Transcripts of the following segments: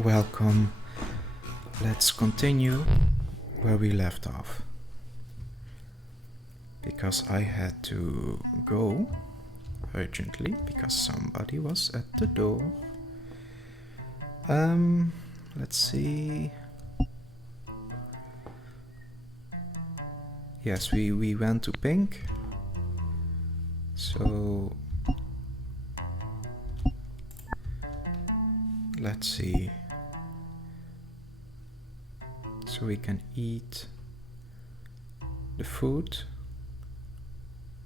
welcome. Let's continue where we left off. Because I had to go urgently because somebody was at the door. Let's see. Yes, we went to pink. So let's see. So we can eat the food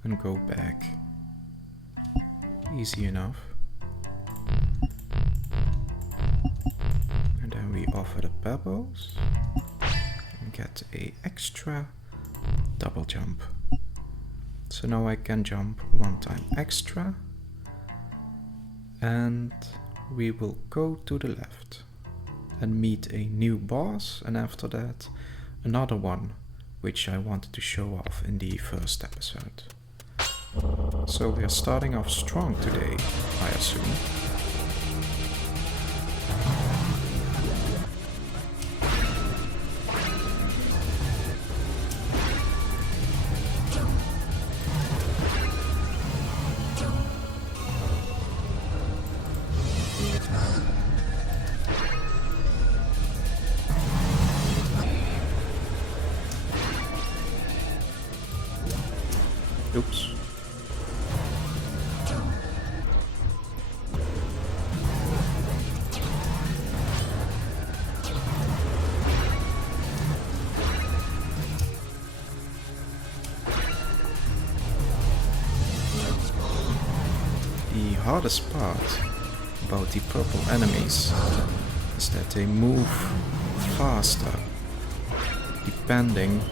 and go back. Easy enough. And then we offer the pebbles and get a extra double jump. So now I can jump one time extra, and we will go to the left and meet a new boss, and after that another one which I wanted to show off in the first episode. So we are starting off strong today, I assume. Oops. The hardest part about the purple enemies is that they move faster depending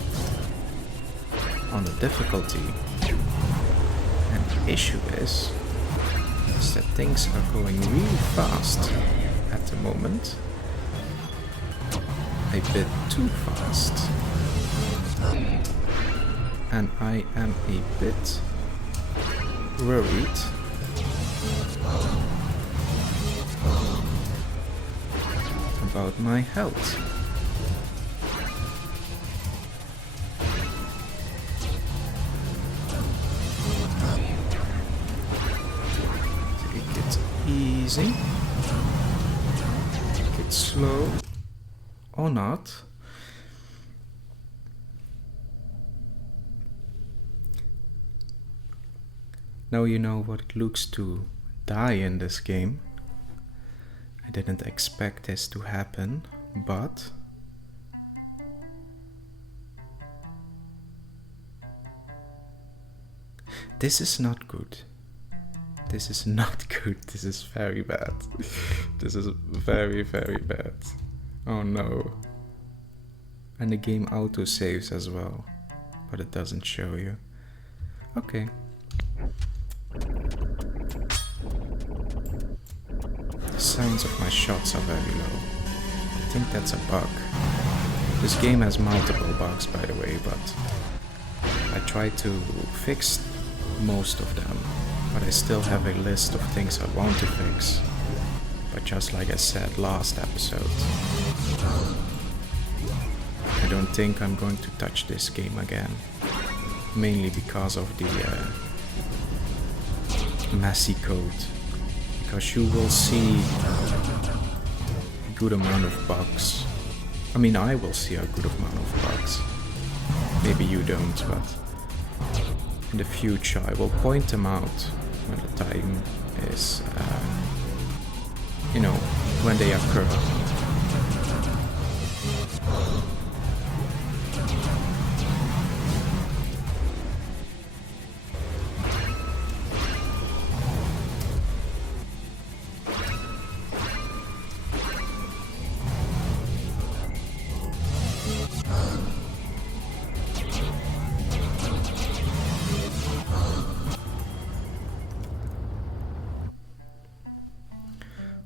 on the difficulty. And the issue is that things are going really fast at the moment. A bit too fast. And I am a bit worried about my health. Take it easy. Take it slow. Or not. Now you know what it looks to die in this game. I didn't expect this to happen, but this is not good. This is not good. This is very bad. This is very, very bad. Oh no. And the game auto-saves as well, but it doesn't show you. Okay. The sounds of my shots are very low. I think that's a bug. This game has multiple bugs, by the way, but I tried to fix most of them, but I still have a list of things I want to fix. But just like I said last episode, I don't think I'm going to touch this game again, mainly because of the messy code. Because you will see a good amount of bugs. I mean, I will see a good amount of bugs. Maybe you don't, but in the future I will point them out when the time is, when they occur.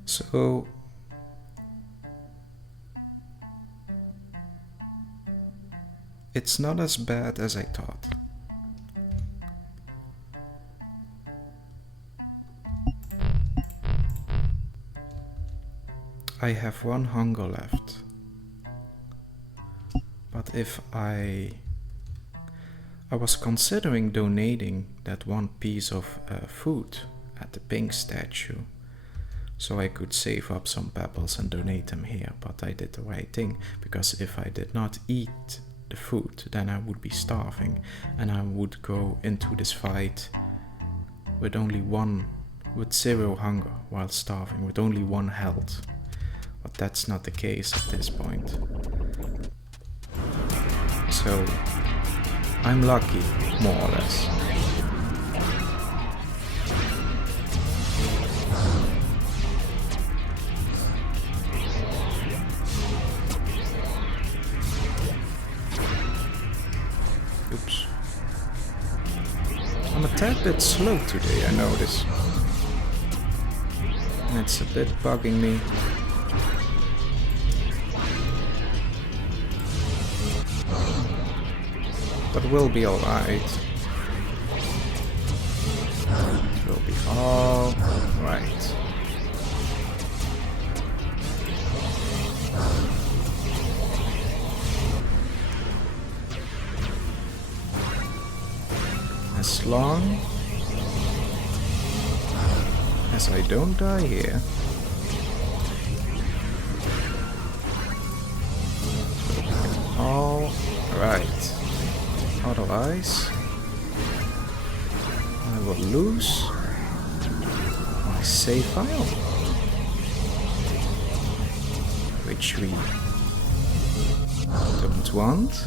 So it's not as bad as I thought. I have one hunger left. But if I was considering donating that one piece of food at the pink statue, so I could save up some pebbles and donate them here, but I did the right thing, because if I did not eat the food, then I would be starving, and I would go into this fight with with 0 hunger while starving, with only 1 health. But that's not the case at this point. So I'm lucky, more or less. Oops. I'm a tad bit slow today, I notice. And it's a bit bugging me. But we'll be alright. We'll be alright. As long as I don't die here. Alright. Otherwise, I will lose my save file, which we don't want.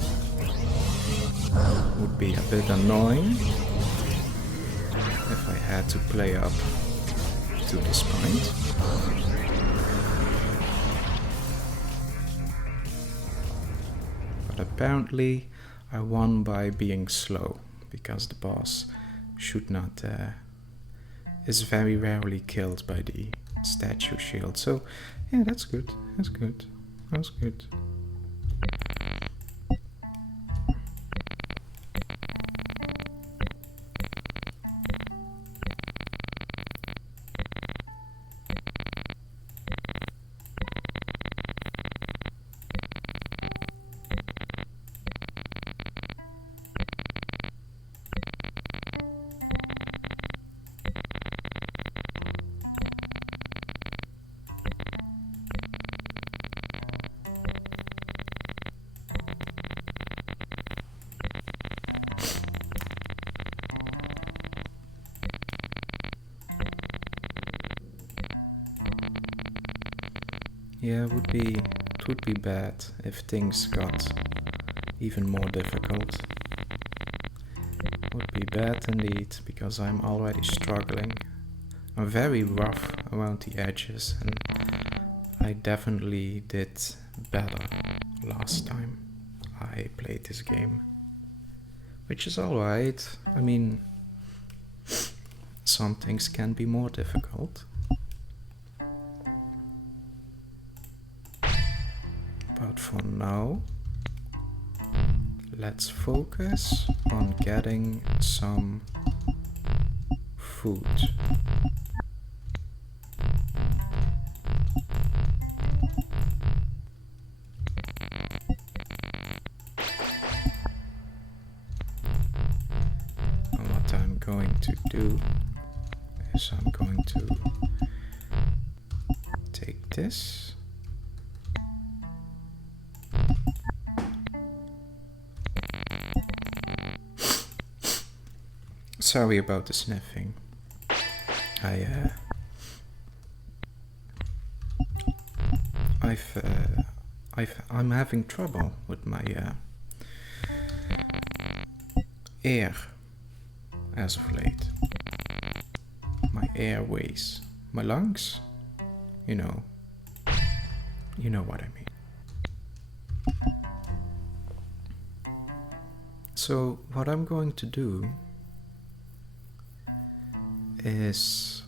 Would be a bit annoying if I had to play up to this point. But apparently I won by being slow, because the boss is very rarely killed by the statue shield. So yeah, that's good. That's good. That's good. Yeah, it would be bad if things got even more difficult. Would be bad indeed, because I'm already struggling. I'm very rough around the edges, and I definitely did better last time I played this game. Which is alright. I mean, some things can be more difficult. But for now, let's focus on getting some food. And what I'm going to do is I'm going to take this. Sorry about the sniffing. I'm having trouble with my air as of late. My airways, my lungs. You know what I mean. So what I'm going to do is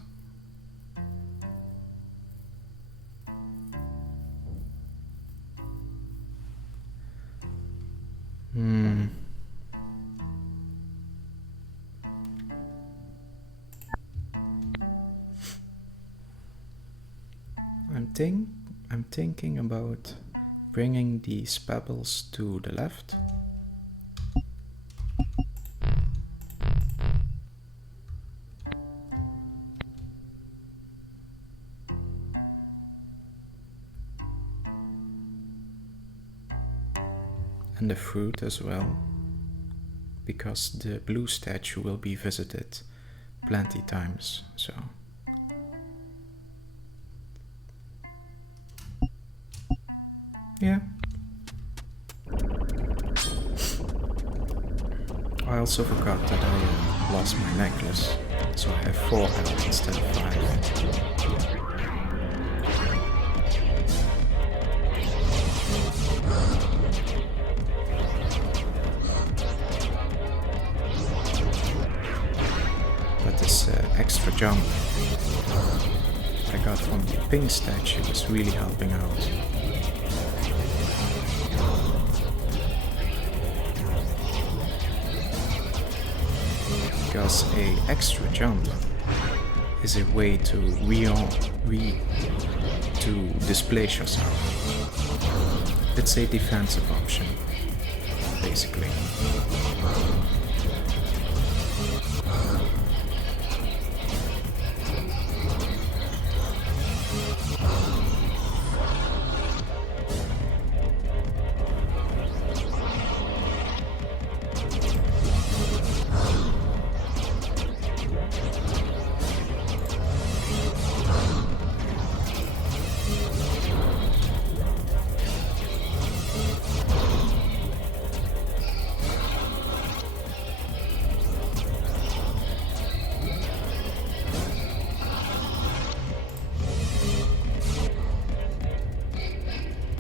I'm thinking about bringing these pebbles to the left. And the fruit as well, because the blue statue will be visited plenty times, so. Yeah. I also forgot that I lost my necklace, so I have 4 health instead of 5. But this extra jump I got from the pink statue is really helping out. Because a extra jump is a way to to displace yourself. It's a defensive option, basically.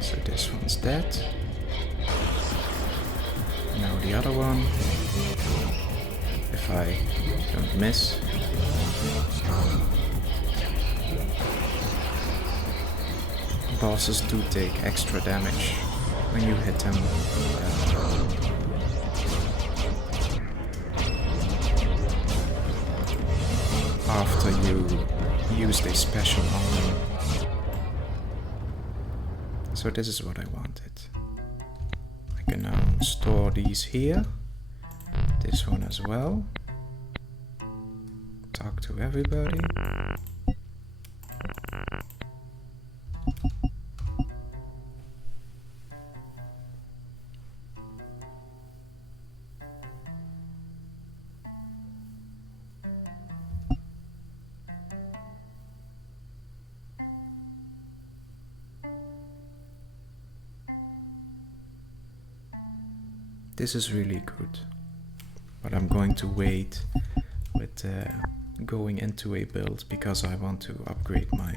So this one's dead. Now the other one. If I don't miss. Bosses do take extra damage when you hit them. After you used a special on them. So this is what I wanted. I can now store these here. This one as well. Talk to everybody. This is really good, but I'm going to wait with going into a build because I want to upgrade my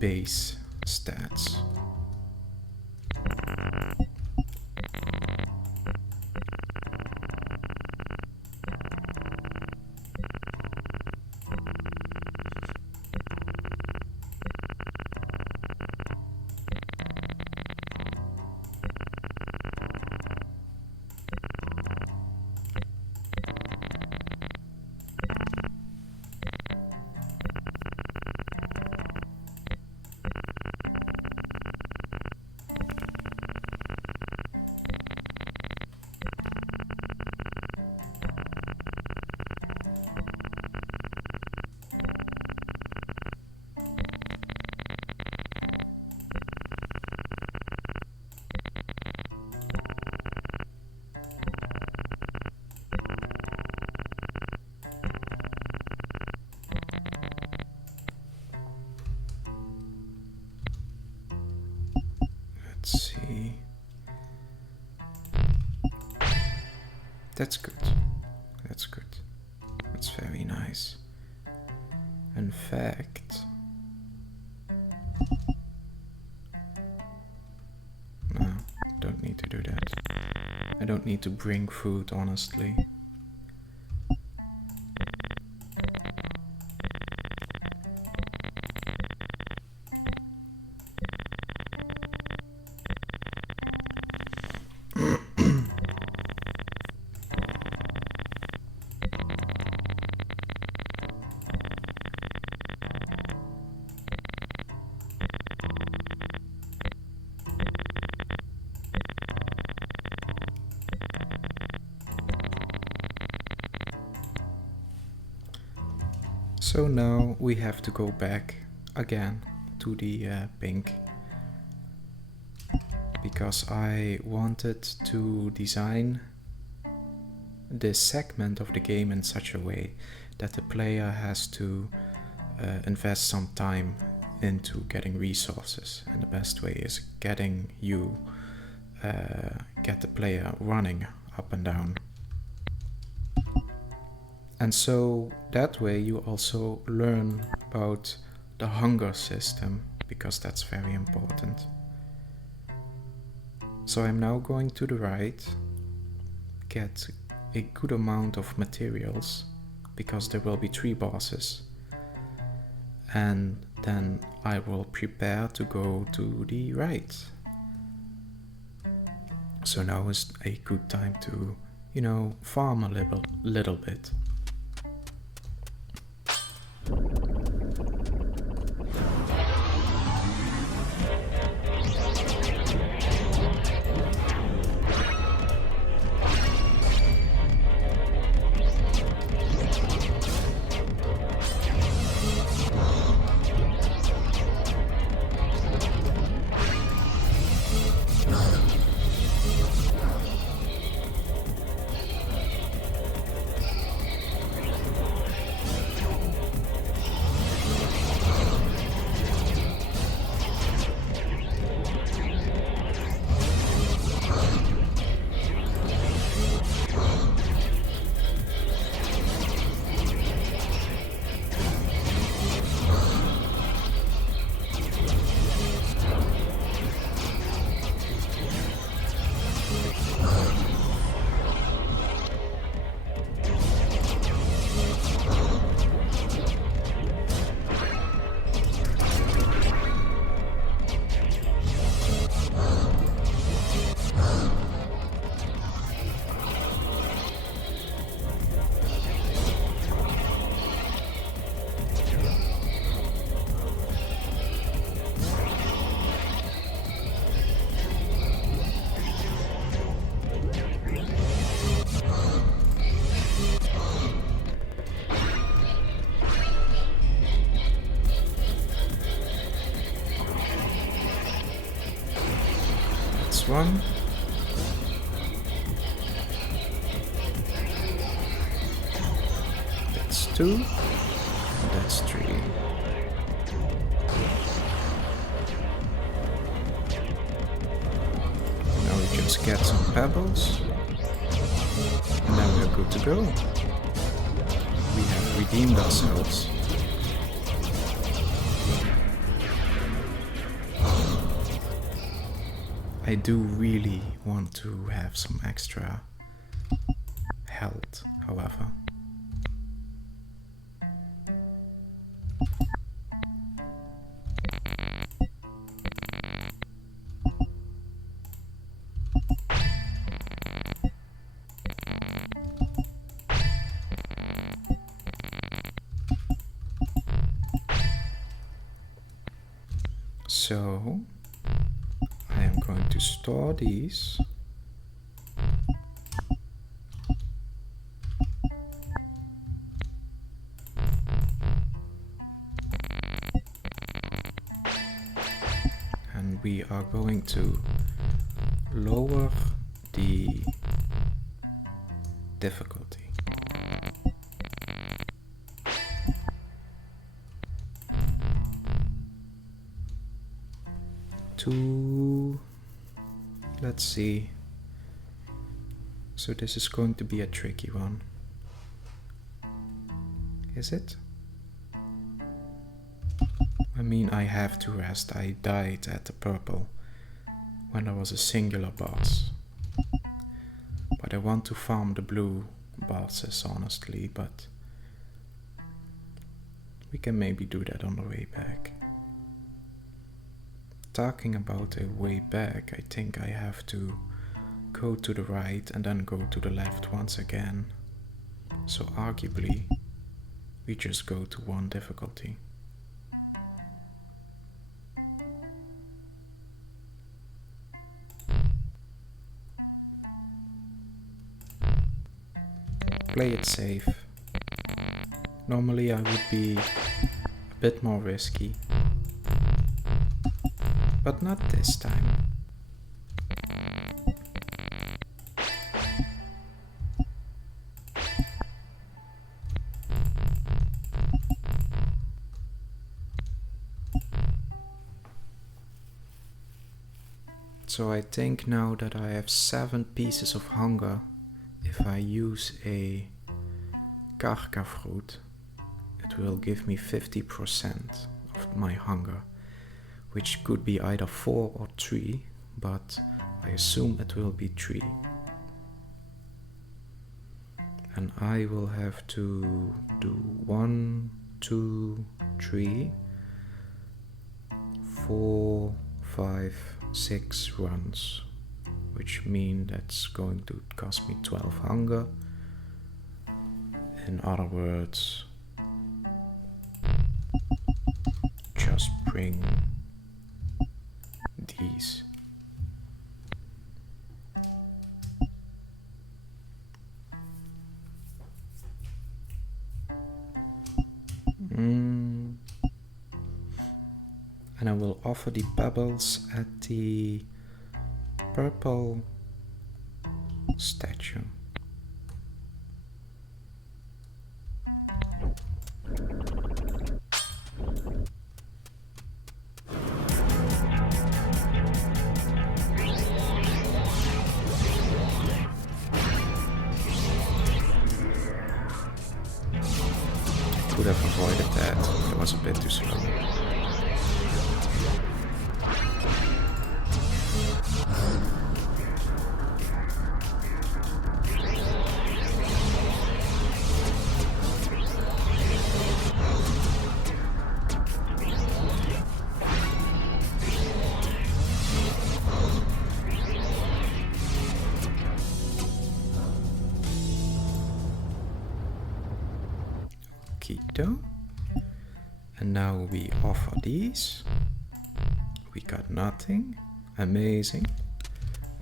base stats. Let's see. That's good. That's good. That's very nice. In fact, no, don't need to do that. I don't need to bring food, honestly. So now we have to go back again to the pink, because I wanted to design this segment of the game in such a way that the player has to invest some time into getting resources, and the best way is getting you get the player running up and down. And so that way you also learn about the hunger system, because that's very important. So I'm now going to the right, get a good amount of materials, because there will be 3 bosses, and then I will prepare to go to the right. So now is a good time to, farm a little bit. That's 1. That's 2. And that's 3. Now we just get some pebbles, and then we're good to go. We have redeemed ourselves. I do really want to have some extra health, however. So I am going to store these. And we are going to lower the difficulty. Let's see. So this is going to be a tricky one. Is it? I mean, I have to rest. I died at the purple when there was a singular boss. But I want to farm the blue bosses, honestly, but we can maybe do that on the way back. Talking about a way back, I think I have to go to the right and then go to the left once again. So arguably, we just go to 1 difficulty. Play it safe. Normally I would be a bit more risky, but not this time. So I think now that I have 7 pieces of hunger, if I use a karka fruit, it will give me 50% of my hunger, which could be either 4 or 3, but I assume it will be 3. And I will have to do 1, 2, 3, 4, 5, 6 runs, which mean that's going to cost me 12 hunger. In other words, just bring these. And I will offer the pebbles at the purple statue. Could have avoided that, it was a bit too slow. Keto. And now we offer these. We got nothing. Amazing.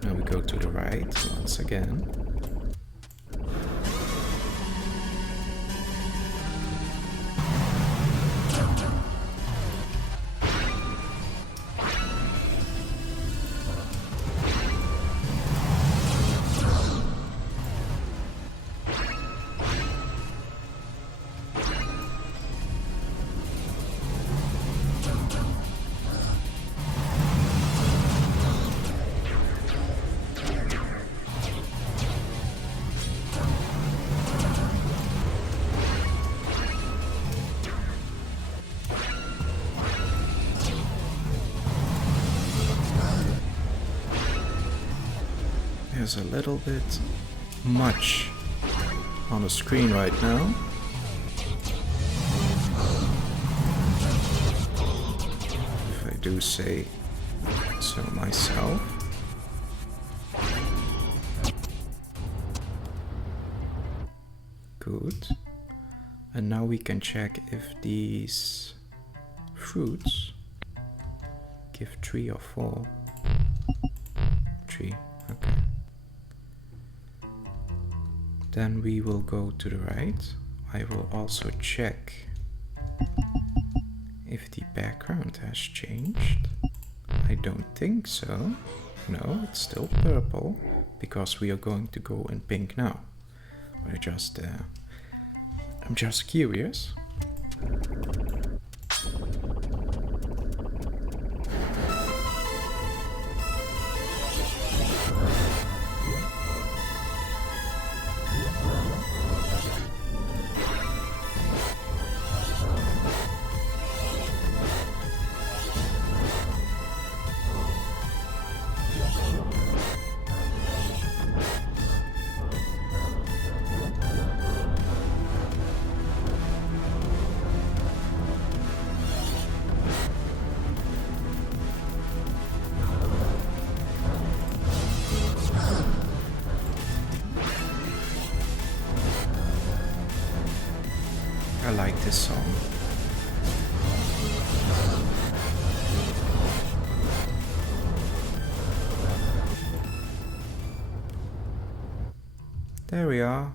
Now we go to the right once again. There's a little bit much on the screen right now. If I do say so myself. Good. And now we can check if these fruits give 3 or 4. 3, okay. Then we will go to the right. I will also check if the background has changed. I don't think so. No, it's still purple because we are going to go in pink now. I'm just curious. I like this song. There we are.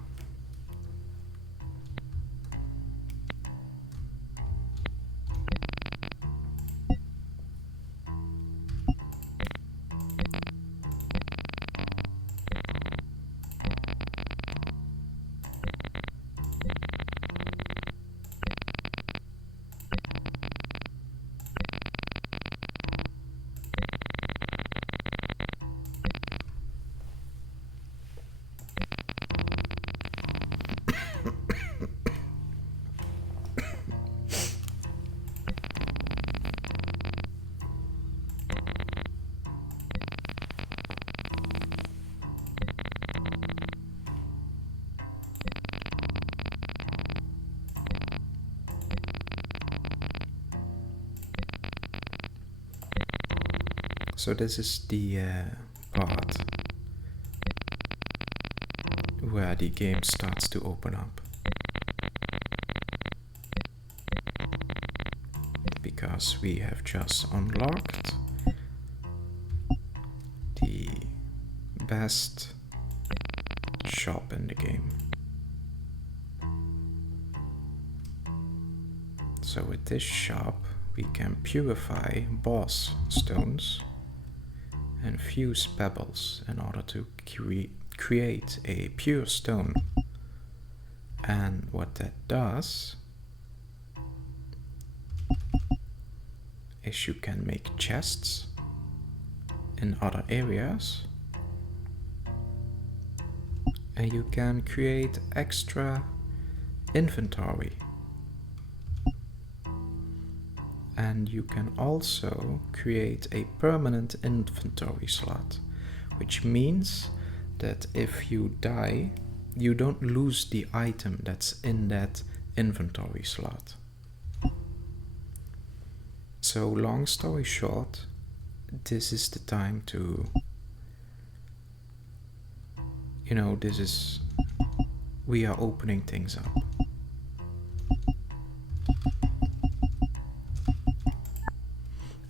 So this is the part where the game starts to open up. Because we have just unlocked the best shop in the game. So with this shop we can purify boss stones and fuse pebbles in order to create a pure stone. And what that does is you can make chests in other areas, and you can create extra inventory. And you can also create a permanent inventory slot, which means that if you die, you don't lose the item that's in that inventory slot. So long story short, this is the time to, we are opening things up.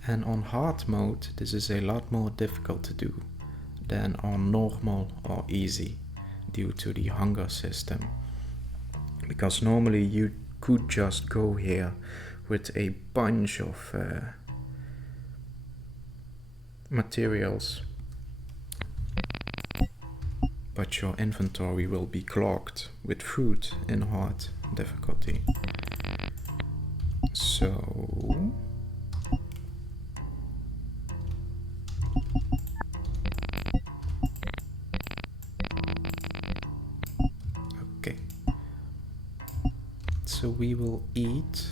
And on hard mode, this is a lot more difficult to do than on normal or easy due to the hunger system. Because normally you could just go here with a bunch of materials, but your inventory will be clogged with food in hard difficulty. So okay, so we will eat.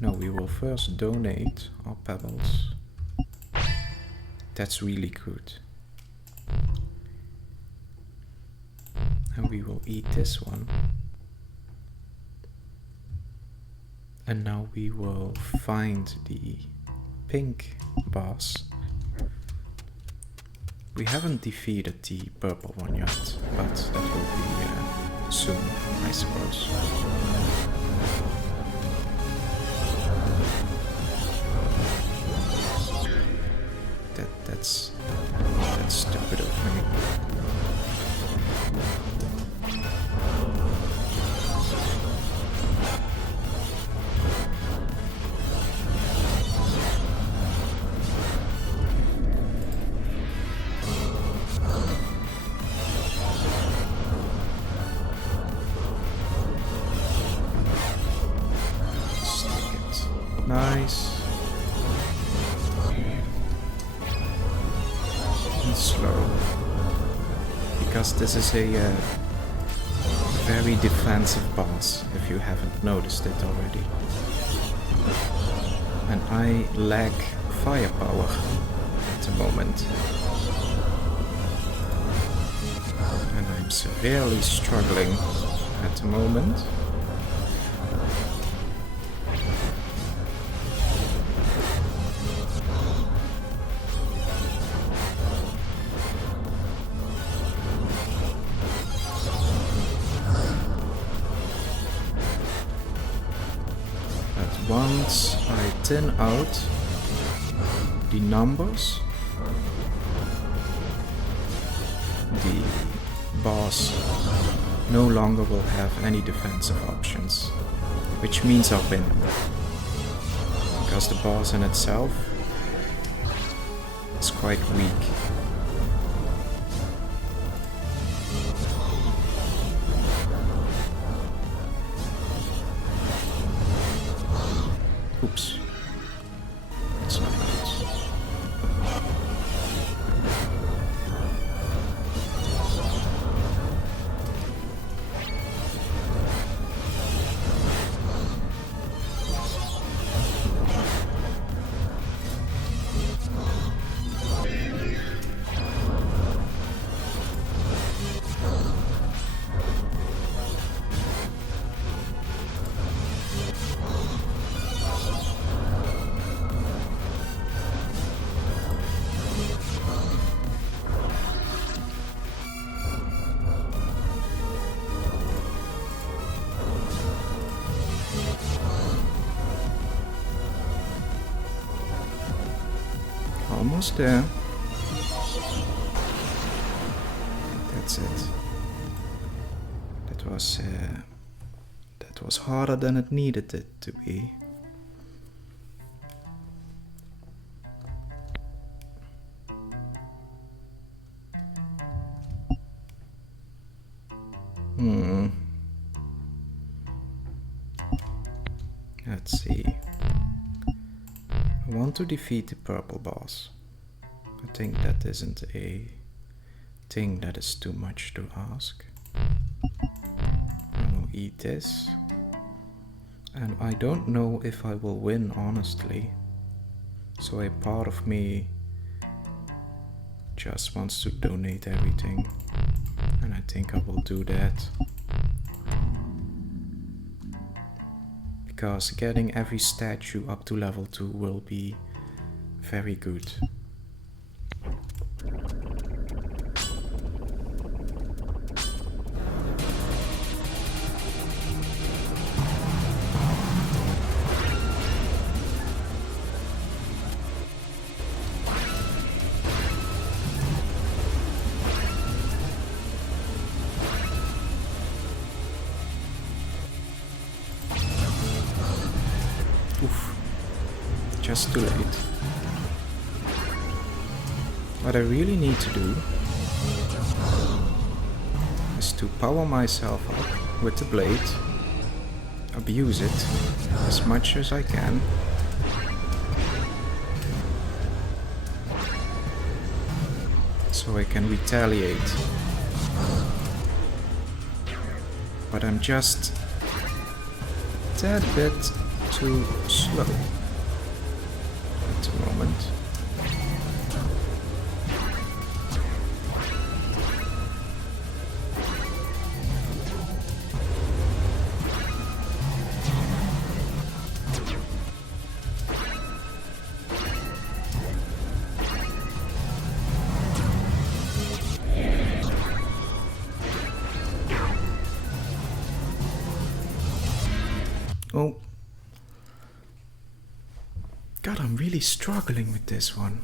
No, we will first donate our pebbles. That's really good. And we will eat this one. And now we will find the pink boss. We haven't defeated the purple one yet, but that will be soon, I suppose. That's stupid of me. Stick it. Nice. Slow, because this is a very defensive boss, if you haven't noticed it already. And I lack firepower at the moment. And I'm severely struggling at the moment. Once I thin out the numbers, the boss no longer will have any defensive options, which means I'll win. Because the boss in itself is quite weak. Oops. That's not good. almost there. That's it. That was harder than it needed it to be. Let's see. I want to defeat the purple boss. I think that isn't a thing that is too much to ask. I will eat this. And I don't know if I will win, honestly. So a part of me just wants to donate everything. And I think I will do that. Because getting every statue up to level 2 will be very good. Oof, just too late. What I really need to do is to power myself up with the blade, abuse it as much as I can, so I can retaliate. But I'm just a tad bit too slow at the moment. Oh. God, I'm really struggling with this one.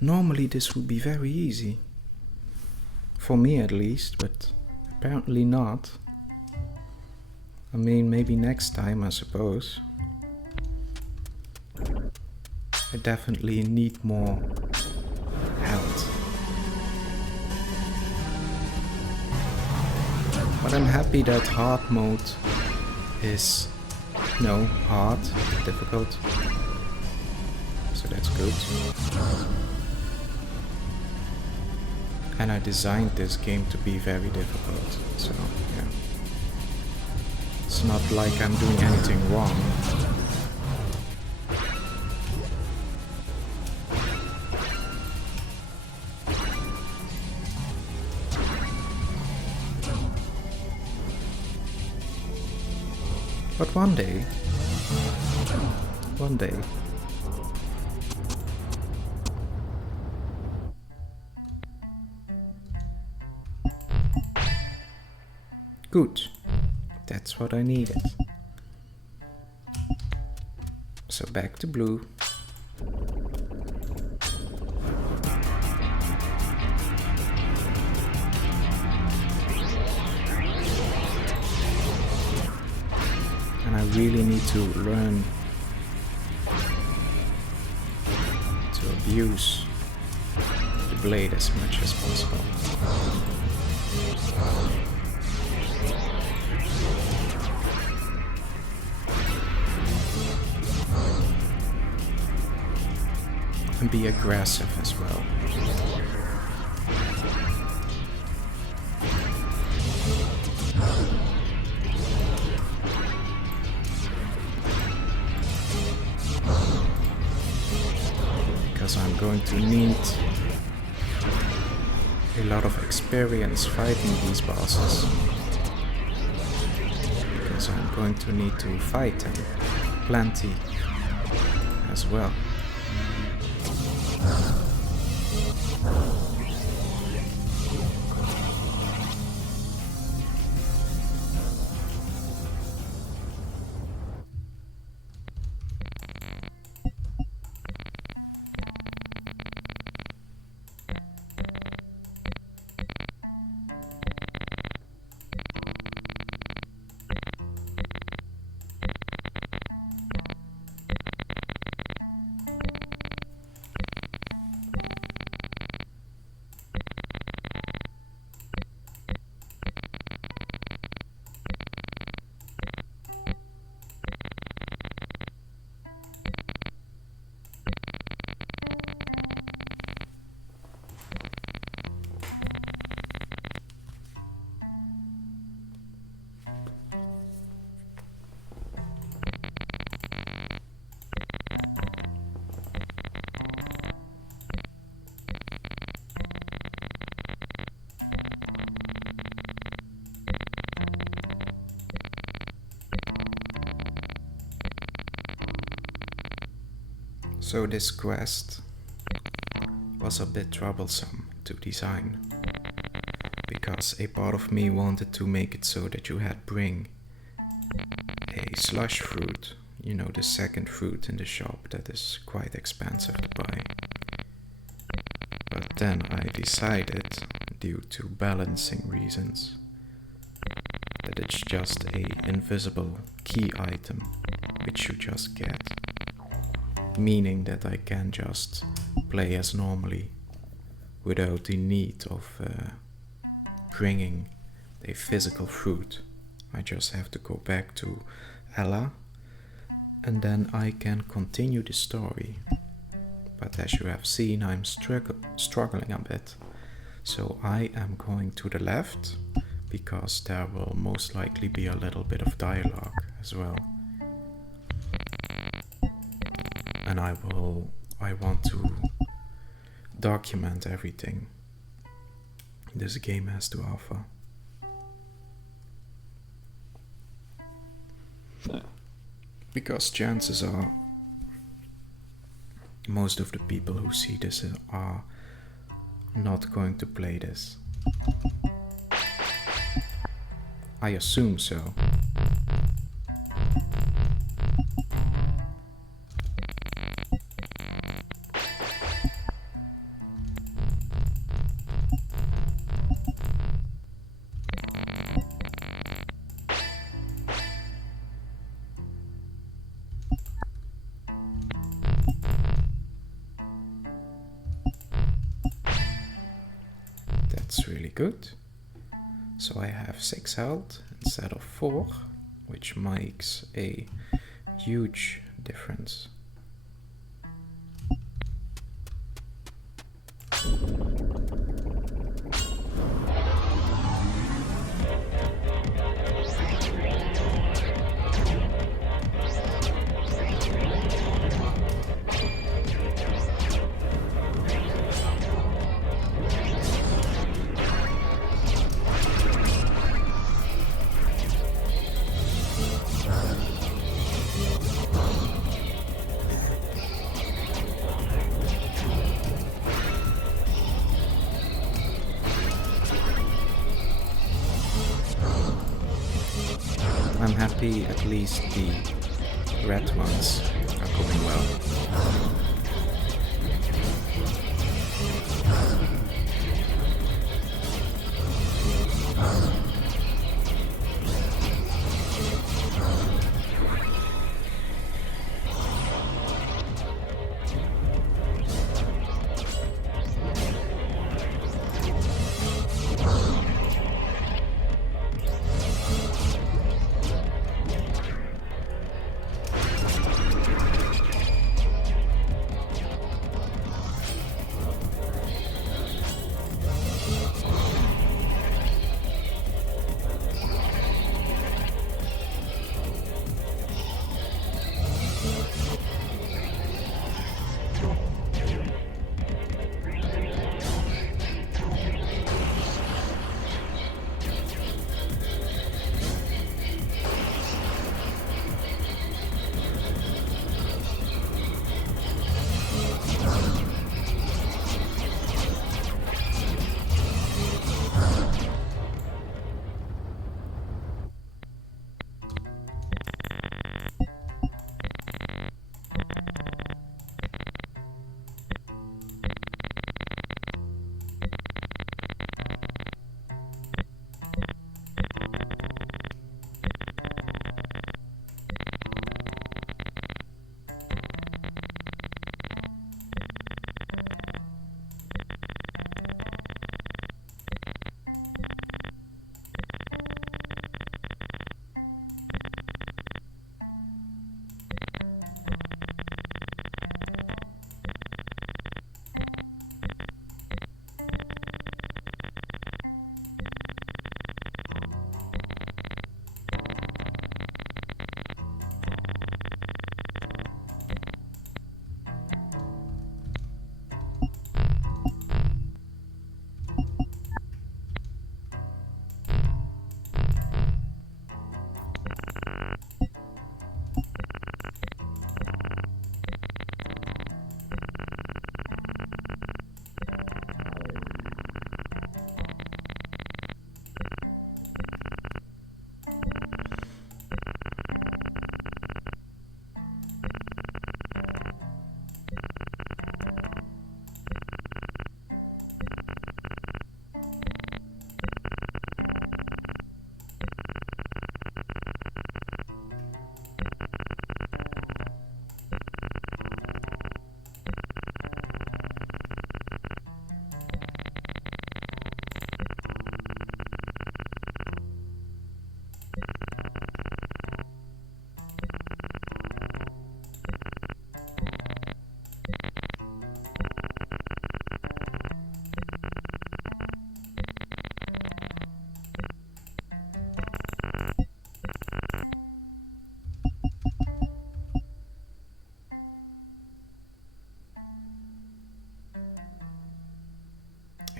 Normally this would be very easy. For me at least, but apparently not. I mean, maybe next time, I suppose. I definitely need more health. But I'm happy that hard mode is hard, difficult, so that's good. And I designed this game to be very difficult, so yeah. It's not like I'm doing anything wrong. But one day, good, that's what I needed. So back to blue. And I really need to learn to abuse the blade as much as possible. And be aggressive as well. Because I'm going to need a lot of experience fighting these bosses. Because I'm going to need to fight them plenty as well. So this quest was a bit troublesome to design, because a part of me wanted to make it so that you had bring a slush fruit, you know, the second fruit in the shop that is quite expensive to buy. But then I decided, due to balancing reasons, that it's just a invisible key item which you just get, meaning that I can just play as normally without the need of bringing a physical fruit. I just have to go back to Ella and then I can continue the story. But as you have seen, I'm struggling a bit, so I am going to the left because there will most likely be a little bit of dialogue as well. And I want to document everything this game has to offer. Because chances are most of the people who see this are not going to play this. I assume so. That's really good. So I have 6 health instead of 4, which makes a huge difference. I'm happy at least the red ones are going well.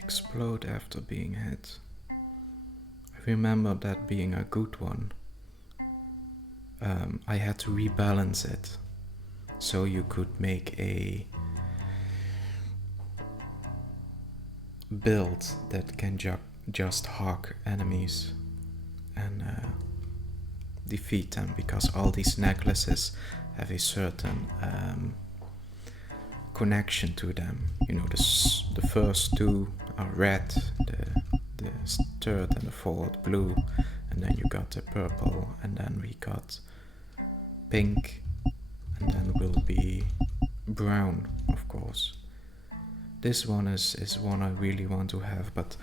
explode after being hit. I remember that being a good one. I had to rebalance it so you could make a build that can just hug enemies and defeat them, because all these necklaces have a certain connection to them. You know, the first two are red, the third and the fourth blue, and then you got the purple, and then we got pink, and then will be brown, of course. This one is one I really want to have, but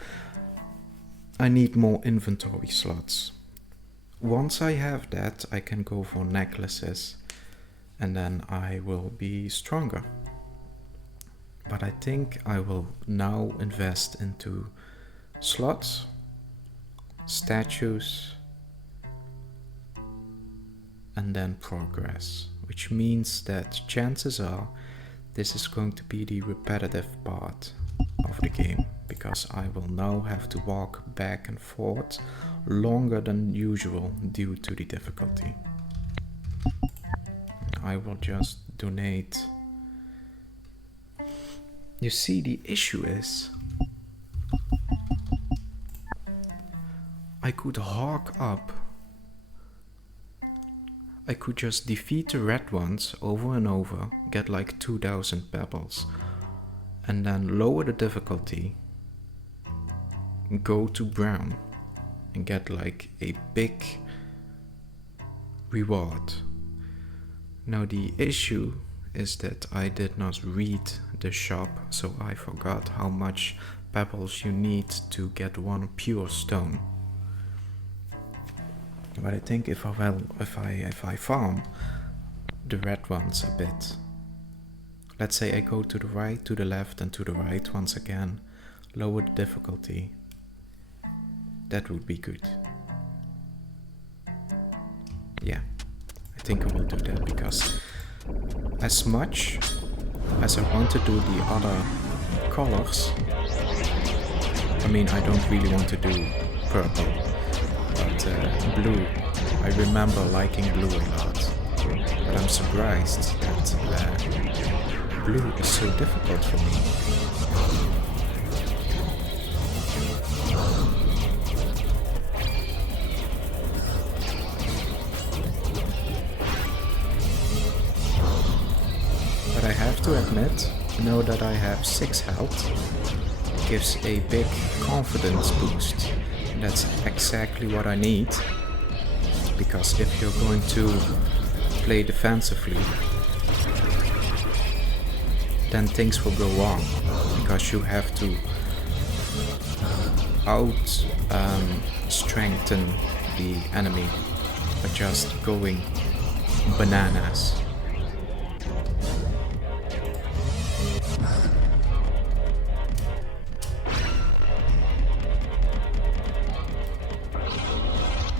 I need more inventory slots. Once I have that, I can go for necklaces, and then I will be stronger. But I think I will now invest into slots, statues, and then progress, which means that chances are this is going to be the repetitive part of the game, because I will now have to walk back and forth longer than usual due to the difficulty. I will just donate. You see, the issue is I could hawk up. I could just defeat the red ones over and over, get like 2000 pebbles, and then lower the difficulty, go to brown, and get like a big reward. Now the issue is that I did not read the shop, so I forgot how much pebbles you need to get one pure stone. But I think if I farm the red ones a bit, let's say I go to the right, to the left, and to the right once again, lower the difficulty, that would be good. Yeah, I think I will do that, because as much as I want to do the other colors, I mean, I don't really want to do purple, but blue, I remember liking blue a lot, but I'm surprised that blue is so difficult for me. But I have to admit, now that I have 6 health, gives a big confidence boost. And that's exactly what I need, because if you're going to play defensively, then things will go wrong, because you have to strengthen the enemy by just going bananas.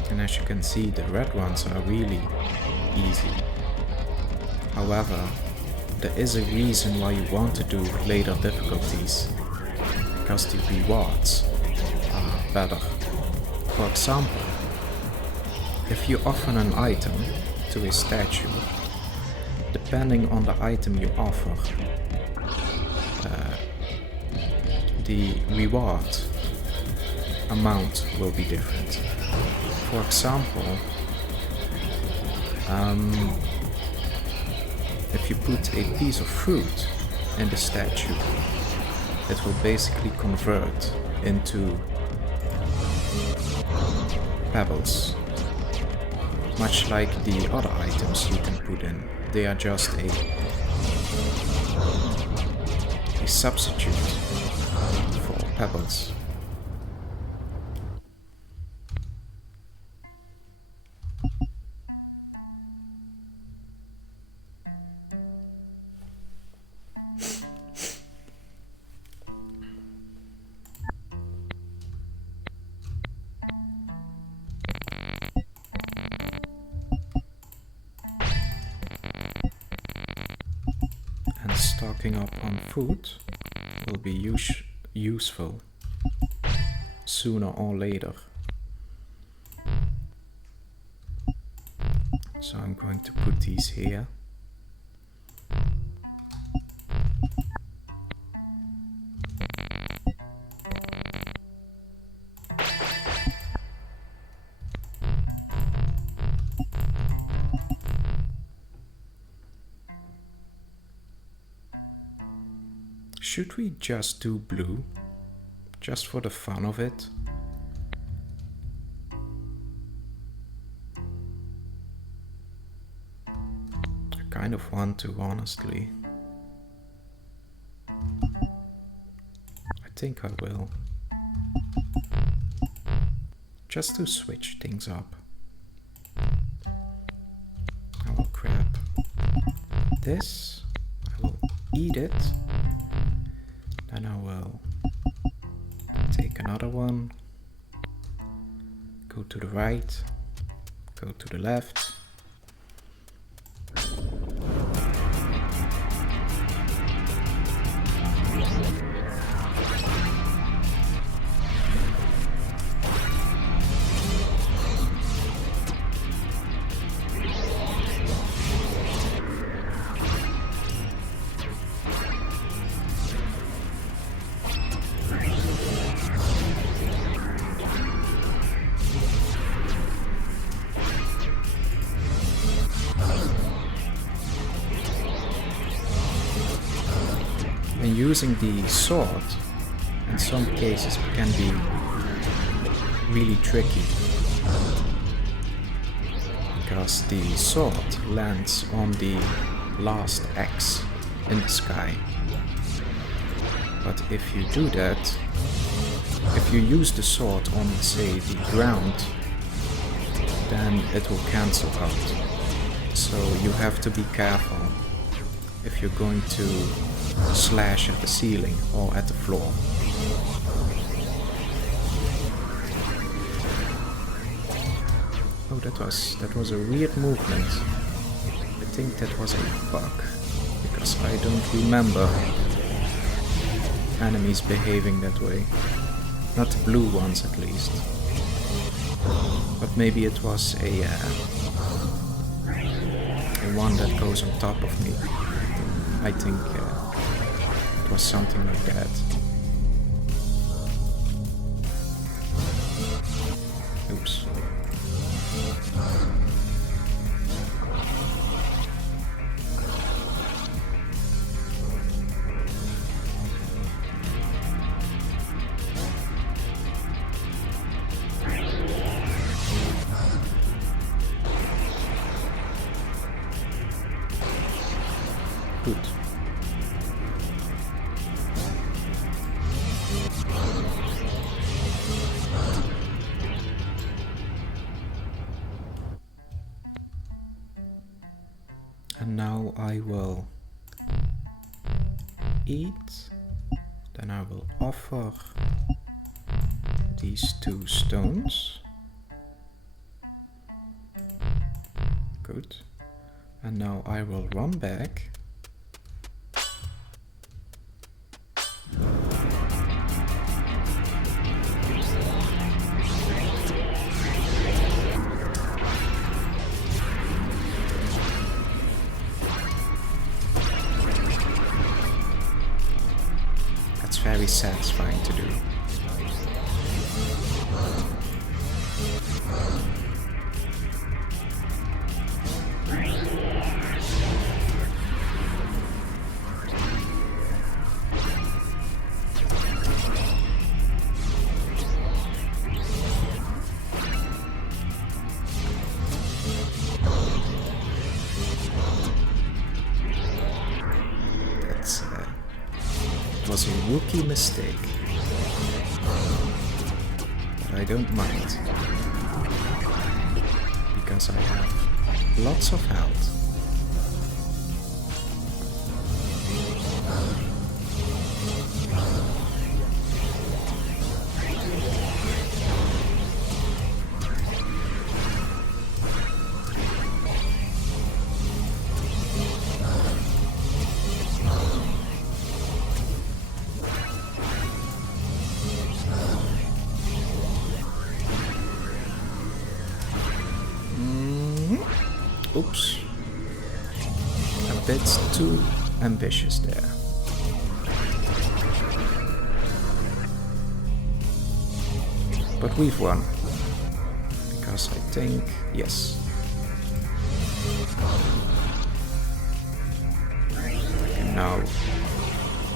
And as you can see, the red ones are really easy. However, there is a reason why you want to do later difficulties, because the rewards are better. For example, if you offer an item to a statue, depending on the item you offer, the reward amount will be different. For example, if you put a piece of fruit in the statue, it will basically convert into pebbles, much like the other items you can put in. They are just a substitute for pebbles. Stocking up on food will be useful sooner or later. So I'm going to put these here. Should we just do blue? Just for the fun of it? I kind of want to, honestly. I think I will. Just to switch things up. I will grab this. I will eat it. Then I will take another one, go to the right, go to the left. And using the sword in some cases can be really tricky, because the sword lands on the last X in the sky. But if you do that, if you use the sword on, say, the ground, then it will cancel out. So you have to be careful if you're going to slash at the ceiling or at the floor. Oh, that was a weird movement. I think that was a bug, because I don't remember enemies behaving that way. Not the blue ones, at least. But maybe it was a one that goes on top of me. I think it was something like that. Oops. Good. And now I will eat, then I will offer these 2 stones. Good. And now I will run back. Very satisfying to do. Was a rookie mistake, but I don't mind, because I have lots of health. Oops. A bit too ambitious there. But we've won. Because I think, yes. I can now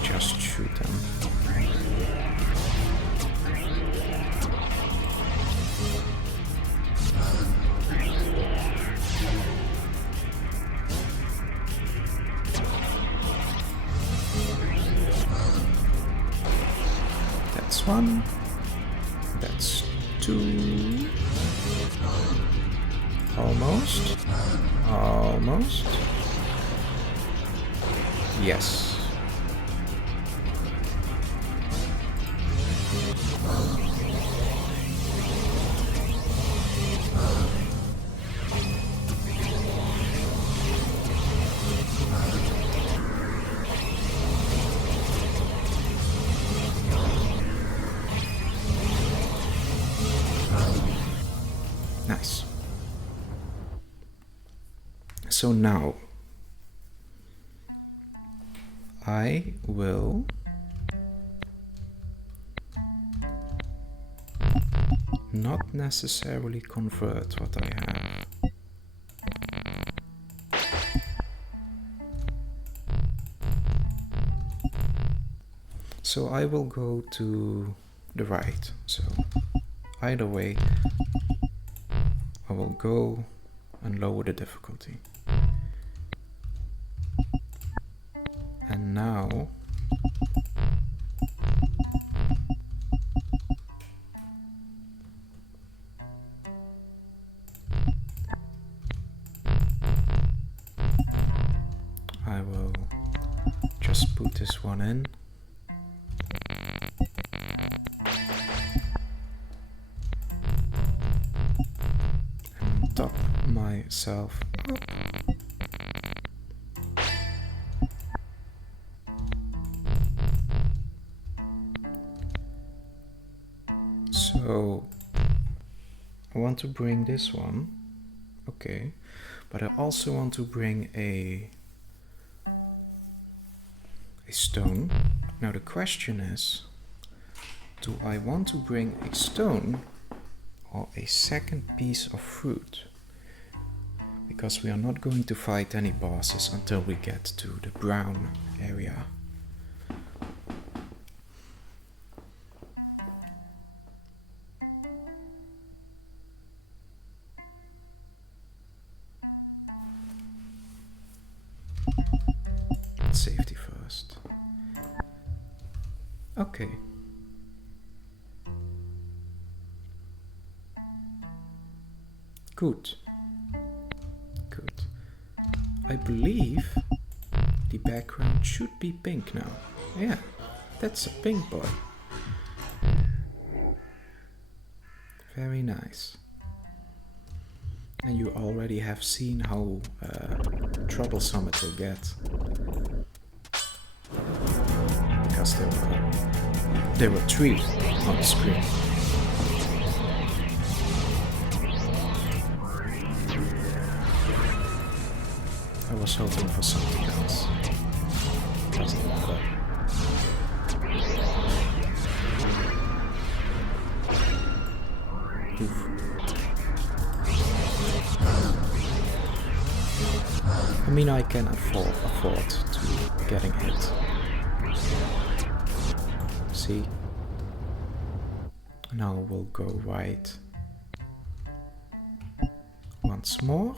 just shoot them. That's one. That's two. Almost. Almost. Yes. Nice. So now I will not necessarily convert what I have. So I will go to the right. So either way, I will go and lower the difficulty. And now I will just put this one in. And top myself up. So I want to bring this one, okay, but I also want to bring a stone. Now the question is, do I want to bring a stone or a second piece of fruit? Because we are not going to fight any bosses until we get to the brown area. Safety first. Okay. Good. Good. I believe the background should be pink now. Yeah, that's a pink boy. Very nice. And you already have seen how troublesome it will get. Because there were three on the screen. I was hoping for something else. Doesn't matter. Oof. I mean, I can afford to getting hit. See? Now we'll go right once more.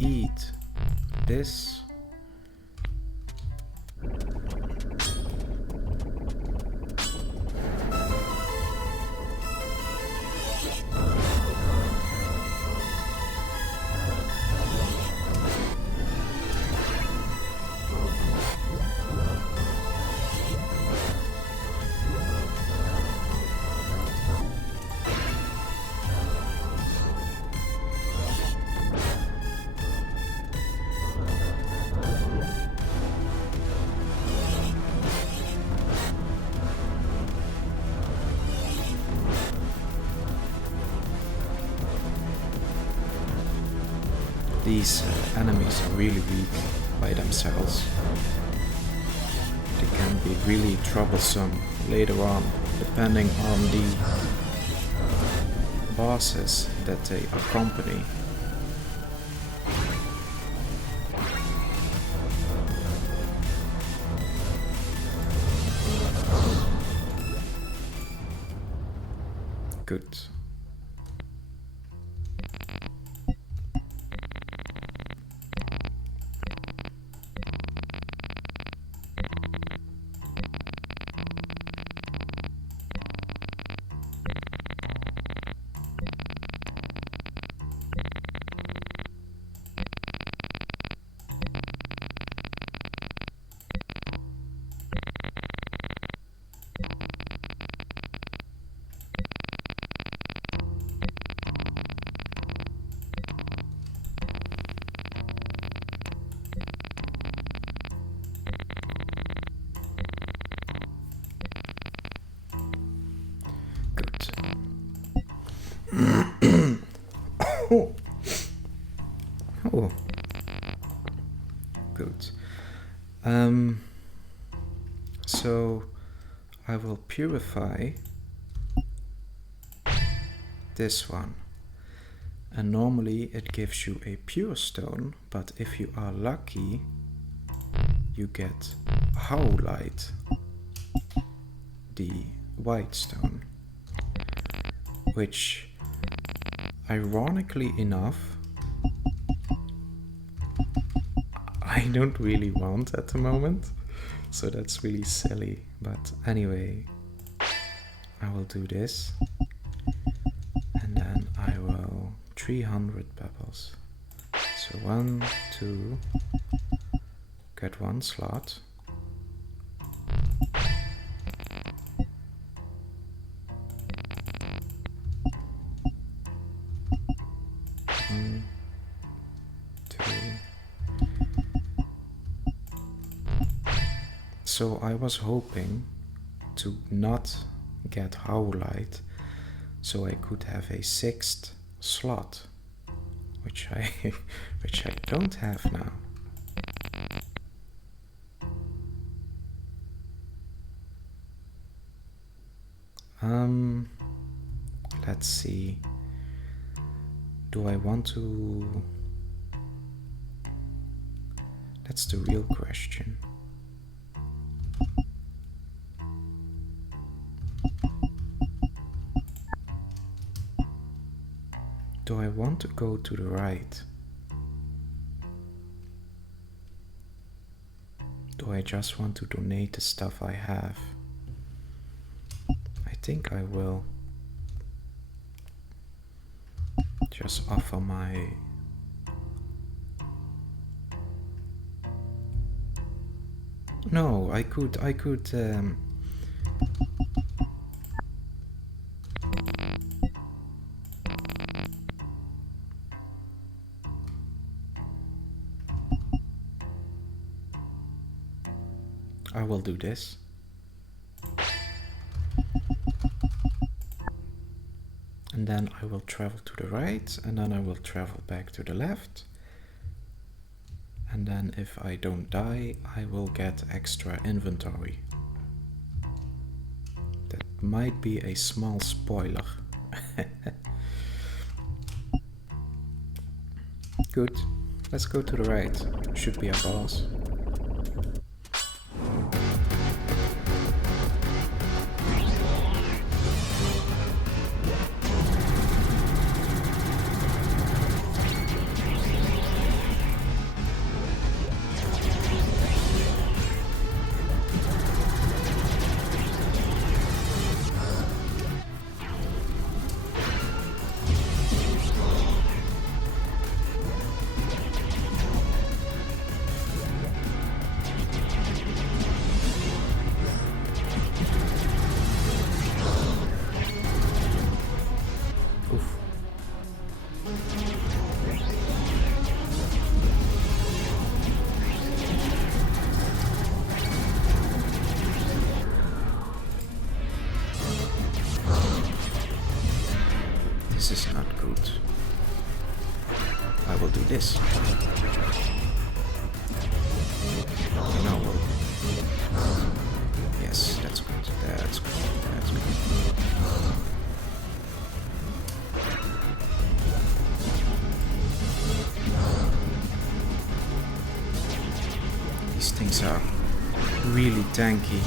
eat this. These enemies are really weak by themselves. They can be really troublesome later on, depending on the bosses that they accompany. Good. Oh, good. So I will purify this one, and normally it gives you a pure stone, but if you are lucky you get Howlite, the white stone, which ironically enough I don't really want at the moment, so that's really silly, but anyway, I will do this, and then I will 300 pebbles, so 1, 2, get 1 slot, so I was hoping to not get Howlite, so I could have a 6th slot, which I don't have now. Let's see. Do I want to? That's the real question. Do I want to go to the right? Do I just want to donate the stuff I have? I think I will just offer my no, I could I will do this. And then I will travel to the right, and then I will travel back to the left. And then if I don't die, I will get extra inventory. That might be a small spoiler. Good. Let's go to the right. Should be a boss. this. No. Yes, that's good. That's good. That's good. These things are really tanky.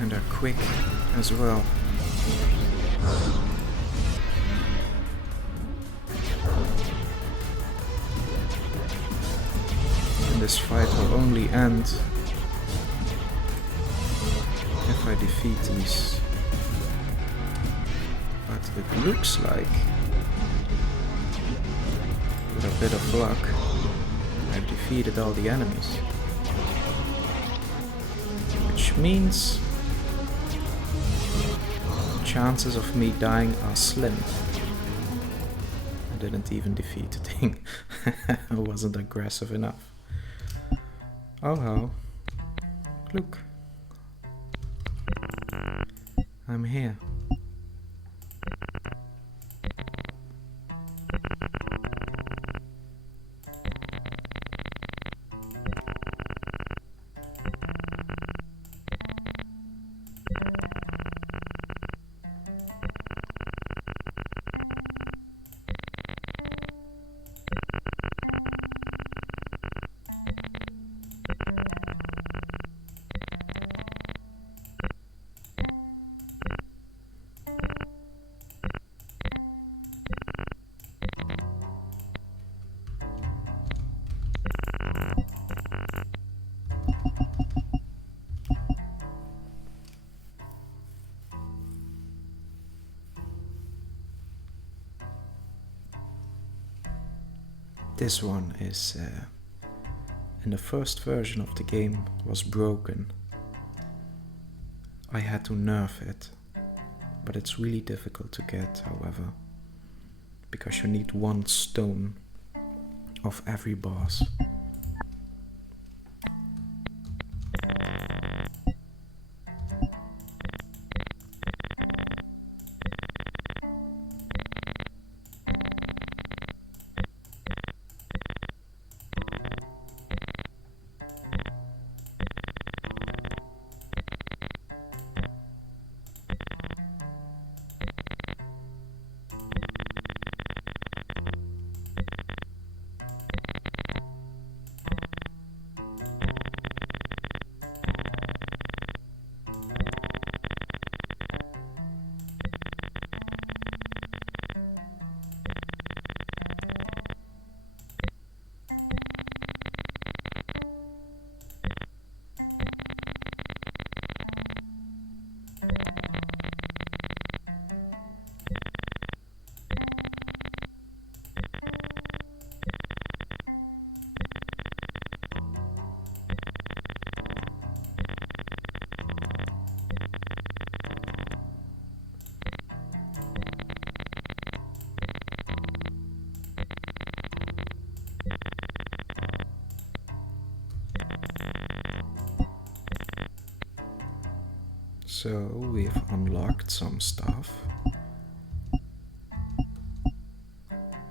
And they're quick as well. And this fight will only end if I defeat these. But it looks like, with a bit of luck, I've defeated all the enemies. Which means chances of me dying are slim. I didn't even defeat the thing. I wasn't aggressive enough. Oh well. Look. I'm here. This one is, in the first version of the game, was broken. I had to nerf it, but it's really difficult to get, however, because you need 1 stone of every boss. So we've unlocked some stuff,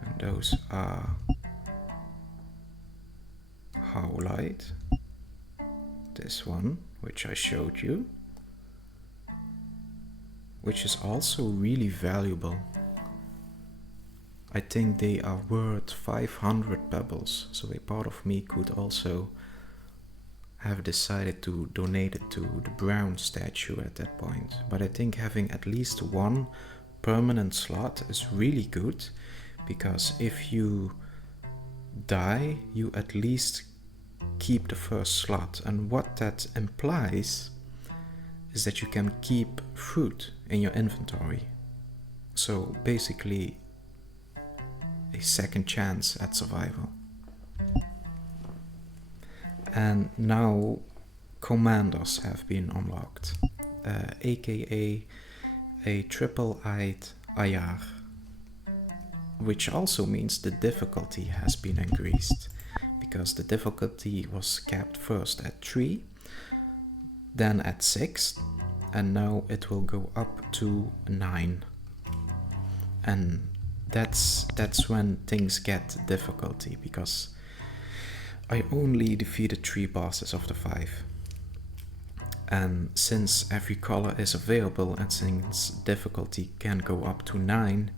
and those are Howlite, this one which I showed you, which is also really valuable. I think they are worth 500 pebbles, so a part of me could also have decided to donate it to the brown statue at that point. But I think having at least 1 permanent slot is really good, because if you die, you at least keep the first slot. And what that implies is that you can keep fruit in your inventory. So basically a second chance at survival. And now commanders have been unlocked, aka a triple-eyed Ayar, which also means the difficulty has been increased, because the difficulty was capped first at 3, then at 6, and now it will go up to 9. And that's when things get difficulty, because I only defeated 3 bosses of the 5. And since every color is available and since difficulty can go up to 9,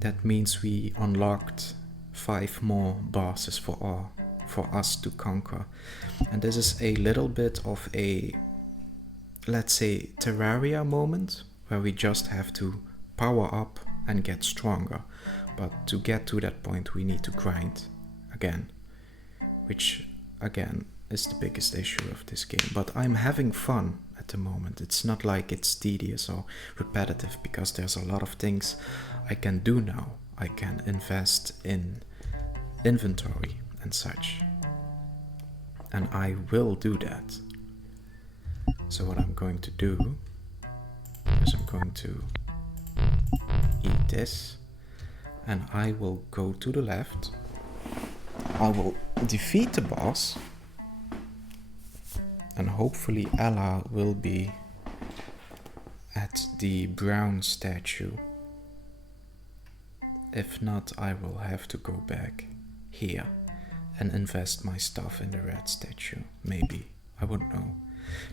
that means we unlocked 5 more bosses for us to conquer. And this is a little bit of a, let's say, Terraria moment, where we just have to power up and get stronger. But to get to that point we need to grind again, which again is the biggest issue of this game. But I'm having fun at the moment. It's not like it's tedious or repetitive, because there's a lot of things I can do now. I can invest in inventory and such, and I will do that. So what I'm going to do is I'm going to eat this, and I will go to the left. I will defeat the boss, and hopefully Ella will be at the brown statue. If not, I will have to go back here and invest my stuff in the red statue. Maybe, I wouldn't know.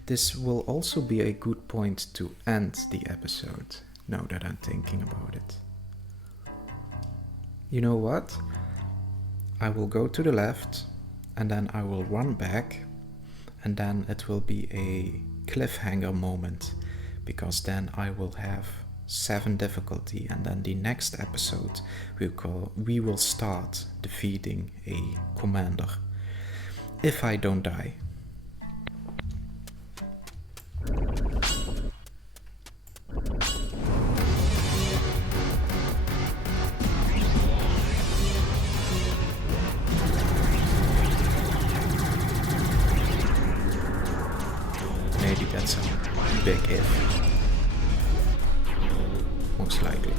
This will also be a good point to end the episode, now that I'm thinking about it. You know what? I will go to the left, and then I will run back, and then it will be a cliffhanger moment, because then I will have 7 difficulty, and then the next episode we will start defeating a commander, if I don't die. Maybe that's a big if. Most likely.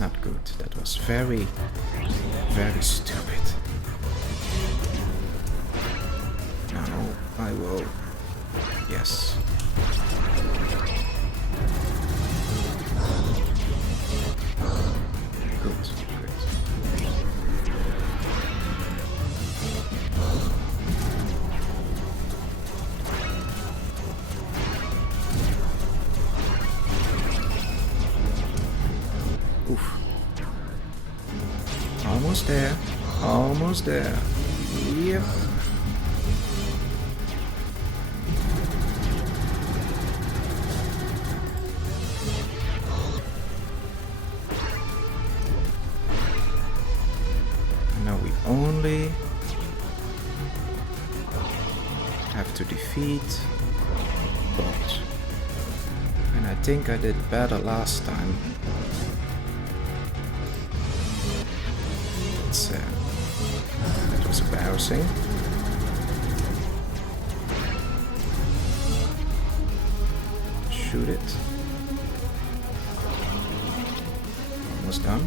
Not good. That was very, very stupid. Now I will. Yes. Good. Oof. Almost there. Almost there. Yep. Now we only have to defeat bots. And I think I did better last time. That was embarrassing. Shoot it. Almost done.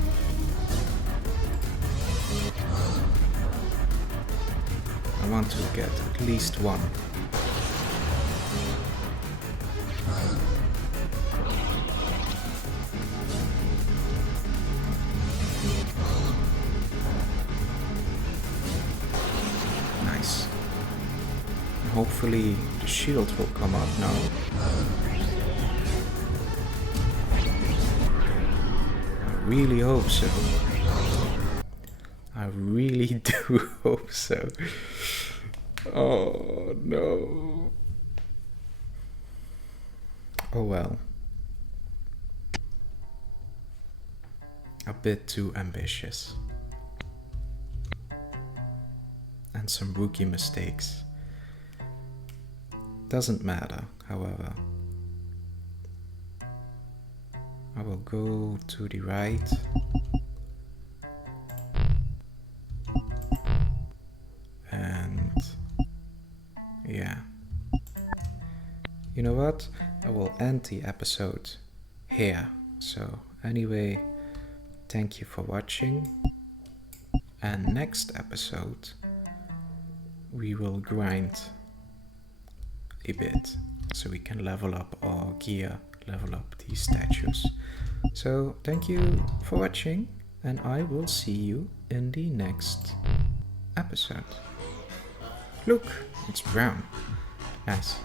I want to get at least one. Hopefully the shield will come up now. I really hope so. I really do hope so. Oh no. Oh well. A bit too ambitious. And some rookie mistakes. Doesn't matter, however. I will go to the right. And yeah. You know what? I will end the episode here. So anyway, thank you for watching. And next episode, we will grind a bit so we can level up our gear, level up these statues. So thank you for watching, and I will see you in the next episode. Look, it's brown. Nice.